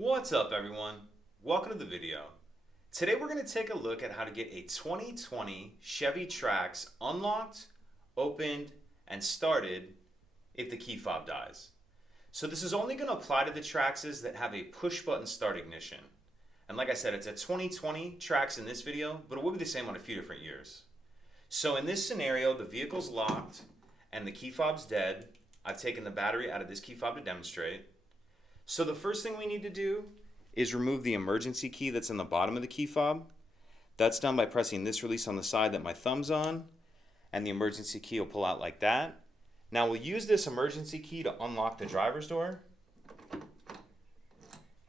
What's up everyone? Welcome to the video. Today we're going to take a look at how to get a 2020 Chevy Trax unlocked, opened, and started if the key fob dies. So this is only going to apply to the Traxes that have a push button start ignition. And like I said, it's a 2020 Trax in this video, but it will be the same on a few different years. So in this scenario, the vehicle's locked and the key fob's dead. I've taken the battery out of this key fob to demonstrate. So the first thing we need to do is remove the emergency key that's in the bottom of the key fob. That's done by pressing this release on the side that my thumb's on, and the emergency key will pull out like that. Now we'll use this emergency key to unlock the driver's door.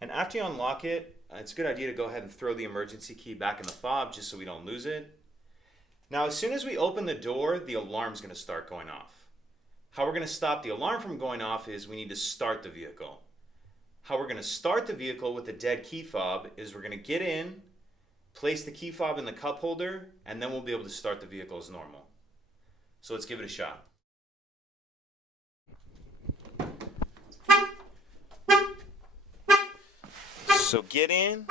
And after you unlock it, it's a good idea to go ahead and throw the emergency key back in the fob just so we don't lose it. Now as soon as we open the door, the alarm's going to start going off. How we're going to stop the alarm from going off is we need to start the vehicle. How we're going to start the vehicle with the dead key fob is we're going to get in, place the key fob in the cup holder, and then we'll be able to start the vehicle as normal. So let's give it a shot. So get in,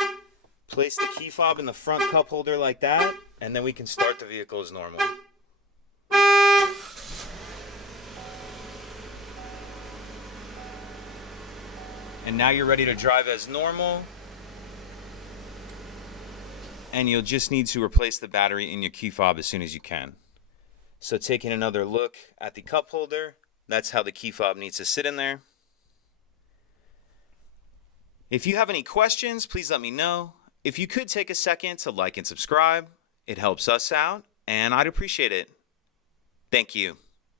place the key fob in the front cup holder like that, and then we can start the vehicle as normal. And now you're ready to drive as normal. And you'll just need to replace the battery in your key fob as soon as you can. So taking another look at the cup holder, that's how the key fob needs to sit in there. If you have any questions, please let me know. If you could take a second to like and subscribe, it helps us out, and I'd appreciate it. Thank you.